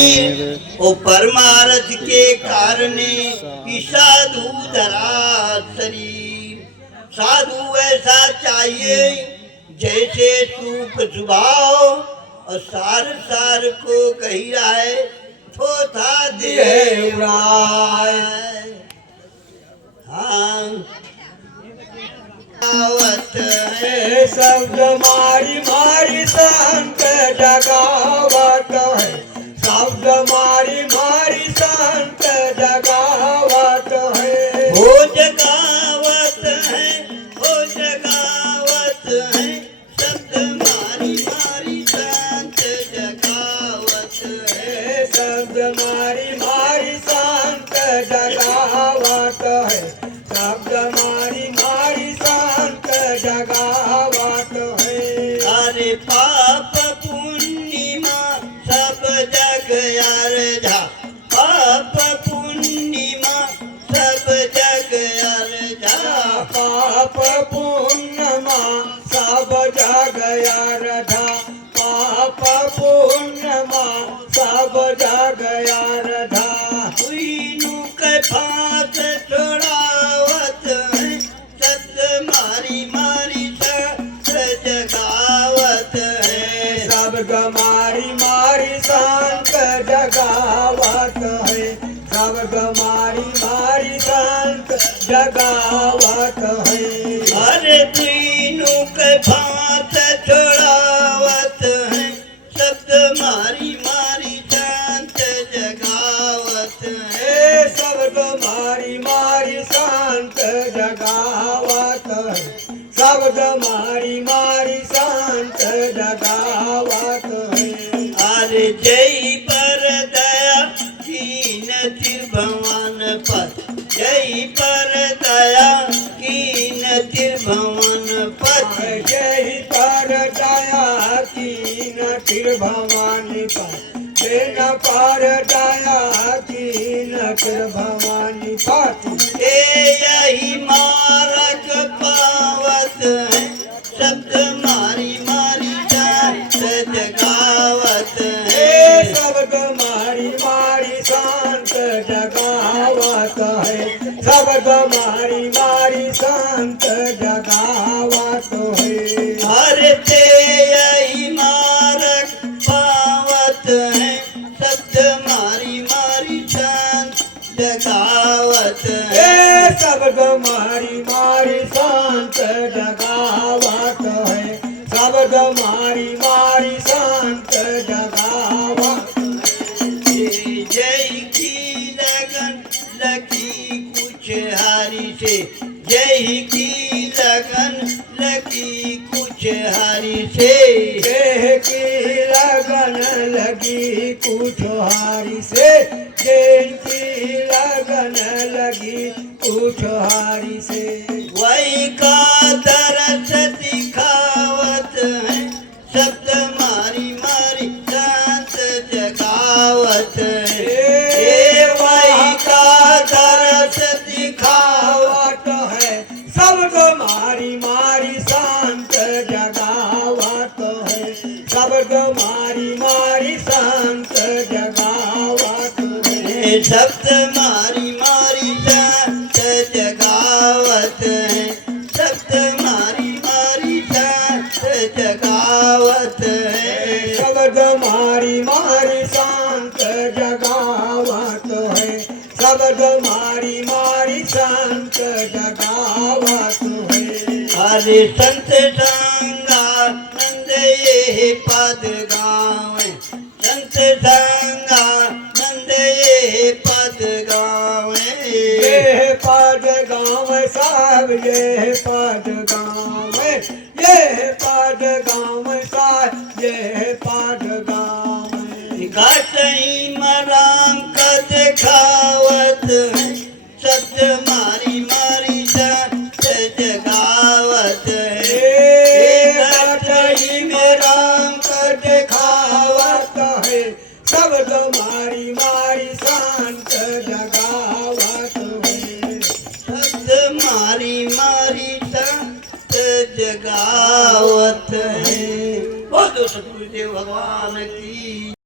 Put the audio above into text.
ओ परमार्थ के कारणे कि साधु धरा शरीर। साधु ऐसा चाहिए जैसे सूप स्वभाव और सार सार को कही रहा है थोथा दे उड़ाए। हाँ आवत है शब्द मारी मारी संत जगावत है। शब्द मारी मारी संत जगावत है। हो जगावत है, हो जगावत है, शब्द मारी मारी संत जगावत है। शब्द मारी मारी संत जगावत है। शब्द मारी मारी संत जगावत है। अरे पाप पूर्णिमा सब जग अर्धा, पाप पूर्णिमा सब जग अर्धा। पाप पूर्णिमा सब जग अर्धा। पाप पूर्णिमा सब जग अर्धा। हुईनु के फास छोड़ावत है, सत मारी मारी सत जगावत है। शब्द मारी मारी संत जगावत है। शब्द मारी मारी संत जगावत है। अरे तीनों के फास छोड़ावत है, शब्द मारी मारी संत जगावत है। शब्द मारी मारी संत जगावत है। शब्द मारी मारी संत जगावत है। अरे जय पर दया कीन त्रिभुवन पर, जय पर दया कीन त्रिभुवन पर। जय पर दया कीन त्रिभुवन पर। देन पर दया कीन त्रिभुवन पर। यही मारक पावत है, शब्द मारी मारी संत जगावत है। शब्द मारी मारी संत जगावत है। शब्द मारी मारी संत जगावत है। हर ते यही मारक पावत है, शब्द मारी मारी संत जगावत है। शब्द मारी मारी संत जगावत है। शब्द मारी मारी संत जगावत है। जय की लगन लगी कुछ हारी से, जय की लगन लगी कुछ हारी से। देह की लगन लगी कुछ हारी से। देह की लगन लगी कुछ हारी से। वही का दरस दिखावत है, शब्द मारी मारी संत जगावत है। वही का दरस दिखावत है। शब्द मारी मारी संत जगावत है। शब्द मारी मारी संत जगावत है। शब्द मारी मारी संत जगावत है। शब्द मारी मारी संत जगावत है। शब्द मारी मारी संत जगावत है। शब्द मारी मारी संत जगावत है। हरे संत संगानंद ये पद गावे, संत संगानंद ये पद गावे। ये पद गाँव साहब ये पद गाँव। ये पद गाँव साहब ये पद गाँव। घटई मराम का दिखावत है, शब्द मारी मारी संत जगावत है। घटई में राम का दिखावत है। शब्द मारी मारी संत जगावत है। शब्द मारी मारी संत जगावत है। बोलो सतगुरुदेव भगवान की